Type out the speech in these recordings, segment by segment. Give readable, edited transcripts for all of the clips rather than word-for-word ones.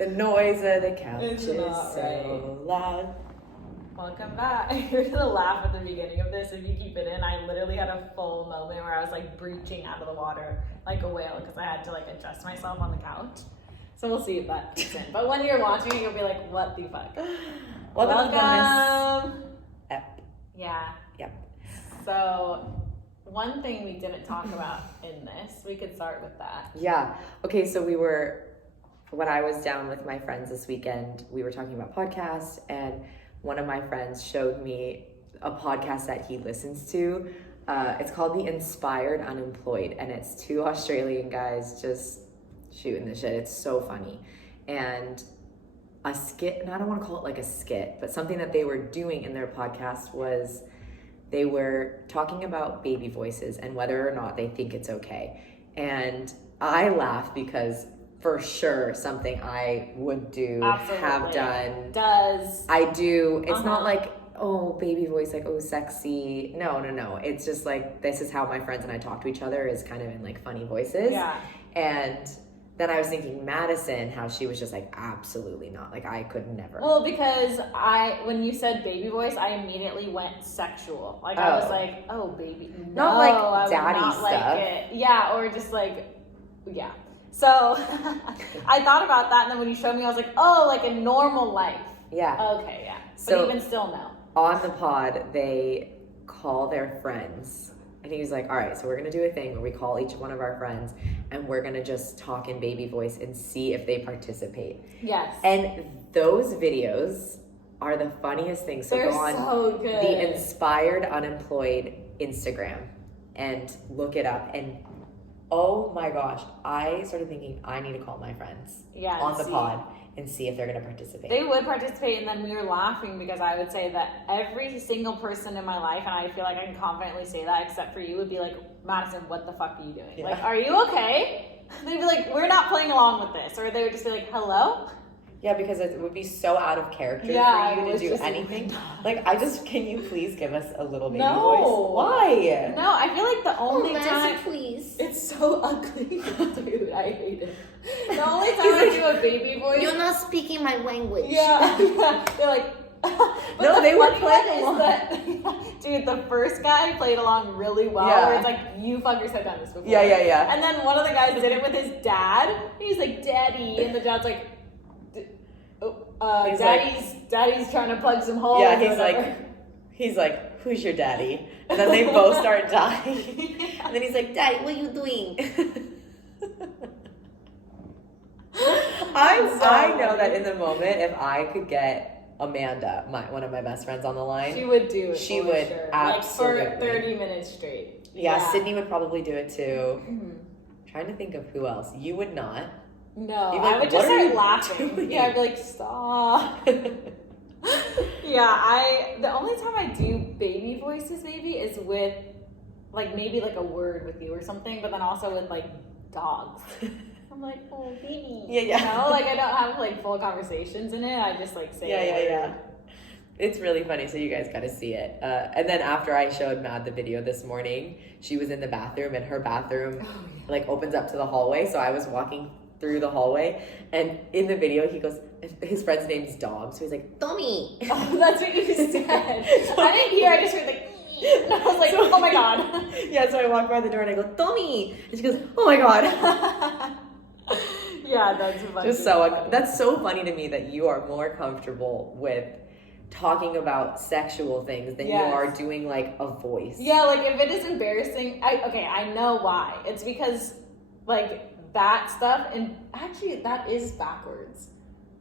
The noise of the couch It's is not so loud. Welcome back. You're gonna laugh at the beginning of this if you keep it in. I literally had a full moment where I was like breaching out of the water like a whale because I had to like adjust myself on the couch. So we'll see if that kicks in. But when you're watching it, you'll be like, what the fuck? Welcome. Yeah. Yep. So one thing we didn't talk about in this, we could start with that. Yeah. Okay, so when I was down with my friends this weekend, we were talking about podcasts, and one of my friends showed me a podcast that he listens to. It's called The Inspired Unemployed, and it's two Australian guys just shooting the shit. It's so funny. And a skit, and I don't want to call it like a skit, but something that they were doing in their podcast was they were talking about baby voices and whether or not they think it's okay. And I laugh because for sure something I would do, Absolutely. have done. Does. I do. It's not like, oh, baby voice, like, oh, sexy. No. It's just like, this is how my friends and I talk to each other, is kind of in like funny voices. Yeah. And then I was thinking Madison, how she was just like, absolutely not. Like, I could never. Well, because when you said baby voice, I immediately went sexual. Like, I was like, oh, baby. No, not like I would daddy not stuff. like it. Yeah, or just like, yeah. So I thought about that, and then when you showed me, I was like, oh, like a normal life. Yeah. Okay, yeah. But So- even still, no. On the pod, they call their friends. And he was like, all right, so we're going to do a thing where we call each one of our friends and we're going to just talk in baby voice and see if they participate. Yes. And those videos are the funniest things. So They're go on so good. the Inspired Unemployed Instagram and look it up. And oh my gosh, I started thinking I need to call my friends on the pod and see if they're going to participate. They would participate, and then we were laughing because I would say that every single person in my life, and I feel like I can confidently say that except for you, would be like, Madison, what the fuck are you doing? Yeah. Like, are you okay? They'd be like, we're not playing along with this. Or they would just be like, hello? Yeah, because it would be so out of character Yeah, for you it to was do just anything. like, Can you please give us a little baby No. voice? Why? No, I feel like the only Madison, time... please. It's so ugly. Dude, I hate it. The only time I do a baby voice... You're not speaking my language. Yeah, they're like... But No, the they were funny playing one along. is that, dude, the first guy played along really well. Yeah. Where it's like, you fuckers have done this before. Yeah. And then one of the guys did it with his dad. And he's like, Daddy. And the dad's like, He's Daddy's trying to plug some holes. Yeah, or whatever. he's like, who's your daddy? And then they both start dying. And then he's like, Daddy, what are you doing? I know that in the moment, if I could get Amanda, one of my best friends, on the line, She would do it. She for would sure. absolutely. Like for 30 minutes straight. yeah, Sydney would probably do it too. Mhm. Trying to think of who else. You would not. No, You'd be like, I would "What just are start you laughing. doing?" Yeah, I'd be like, stop. Yeah, the only time I do baby voices maybe is with like maybe like a word with you or something, but then also with like dogs. I'm like, oh baby. Yeah. You know, like I don't have like full conversations in it. I just like say Yeah. It's really funny, so you guys got to see it. And then after I showed Mad the video this morning, she was in the bathroom, and her bathroom like opens up to the hallway. So I was walking through the hallway, and in the video, he goes, his friend's name's Dom, so he's like, Tommy. Oh, that's what you said. I didn't hear. I just heard like. And I was like, oh my god. Yeah, so I walk by the door and I go, Tommy, and she goes, oh my god. Yeah, that's funny. Just so that's so funny to me that you are more comfortable with talking about sexual things than Yes. you are doing like a voice. Yeah, like if it is embarrassing, I know why. It's because like that stuff, and actually that is backwards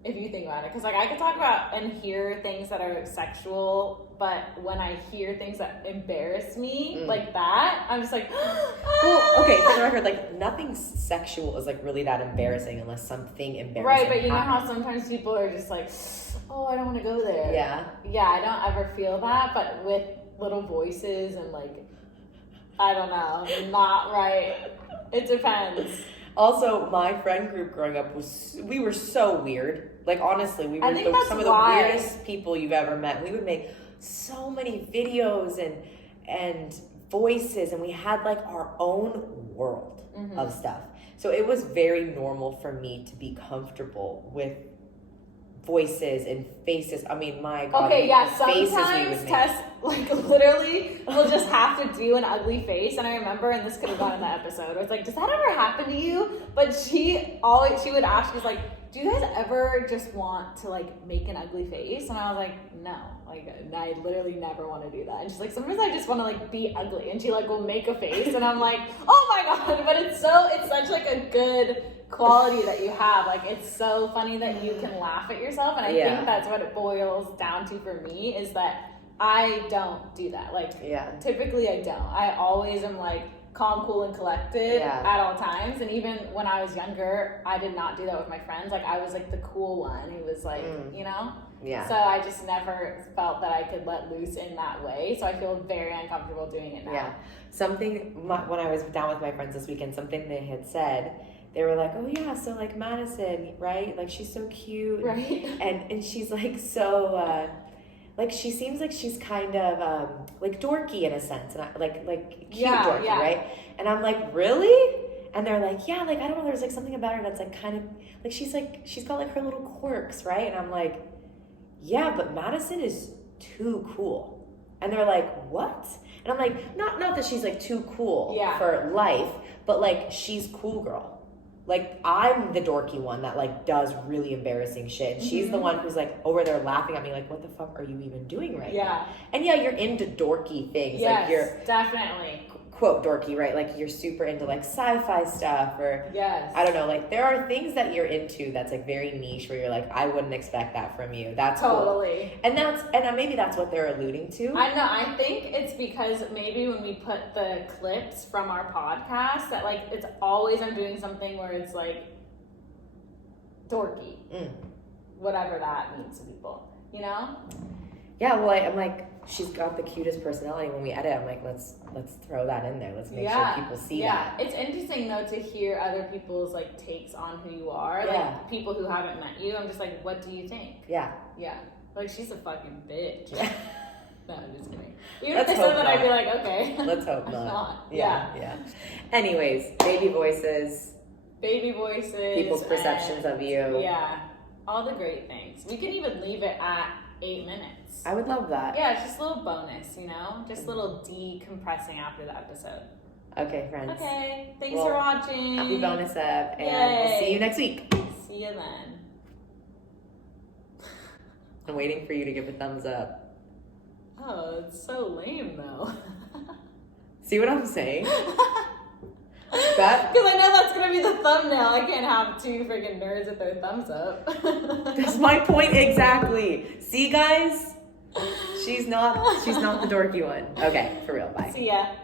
if you think about it. Because like I could talk about and hear things that are sexual, but when I hear things that embarrass me like that, I'm just like, Well, okay, for the record, like nothing sexual is like really that embarrassing unless something embarrassing right. But you know happens. how sometimes people are just like, oh, I don't want to go there. Yeah. Yeah, I don't ever feel that, but with little voices and like, I don't know, not right. It depends. Also, my friend group growing up we were so weird. Like honestly, we I were think that's some of the why. weirdest people you've ever met. We would make so many videos and voices, and we had like our own world of stuff. So it was very normal for me to be comfortable with voices and faces. I mean, my God. Okay, yeah, the faces we sometimes would make. Tess, like, literally will just have to do an ugly face. And I remember, and this could have gone in the episode, I was like, does that ever happen to you? But she would ask, she was like, do you guys ever just want to, like, make an ugly face? And I was like, no. Like, I literally never want to do that. And she's like, sometimes I just want to, like, be ugly. And she, like, will make a face. And I'm like, oh my God. But it's such, like, a good quality that you have. Like, it's so funny that you can laugh at yourself. And I think that's what it boils down to for me, is that I don't do that. Like, typically I don't. I always am, like, calm, cool, and collected at all times. And even when I was younger, I did not do that with my friends. Like, I was, like, the cool one who was, like, you know? Yeah. So I just never felt that I could let loose in that way. So I feel very uncomfortable doing it now. Yeah. When I was down with my friends this weekend, something they had said, they were like, oh yeah, so like Madison, right? Like, she's so cute. Right. And she's like so, like, she seems like she's kind of like dorky in a sense, and like cute dorky, right? And I'm like, really? And they're like, yeah, like, I don't know, there's like something about her that's like kind of like she's got like her little quirks, right? And I'm like, yeah, but Madison is too cool. And they're like, what? And I'm like, not that she's like too cool for life, but like, she's cool girl. Like, I'm the dorky one that like does really embarrassing shit. And she's the one who's like over there laughing at me like, what the fuck are you even doing right now? And yeah, you're into dorky things. Yes, like, you're definitely. Quote dorky, right? Like, you're super into like sci-fi stuff, or I don't know, like there are things that you're into that's like very niche where you're like, I wouldn't expect that from you. That's totally cool. And maybe that's what they're alluding to. I know. I think it's because maybe when we put the clips from our podcast, that like it's always I'm doing something where it's like dorky, whatever that means to people, you know? Yeah, well, I'm like, she's got the cutest personality. When we edit, I'm like, let's throw that in there. Let's make sure people see that. It's interesting though to hear other people's like takes on who you are. Yeah. Like people who haven't met you. I'm just like, what do you think? Yeah. Yeah. Like, she's a fucking bitch. Yeah. No, I'm just kidding. Even if they said that, I'd be like, okay. Let's hope not. Yeah. Anyways, baby voices. People's perceptions of you. Yeah. All the great things. We can even leave it at 8 minutes. I would love that. Yeah, it's just a little bonus, you know? Just a little decompressing after the episode. Okay, friends. Okay, thanks for watching. Happy bonus up, and we'll see you next week. See you then. I'm waiting for you to give a thumbs up. Oh, it's so lame though. See what I'm saying? Because I know that's gonna be the thumbnail. I can't have two freaking nerds with their thumbs up. That's my point exactly. See, guys? She's not the dorky one. Okay, for real. Bye. See ya.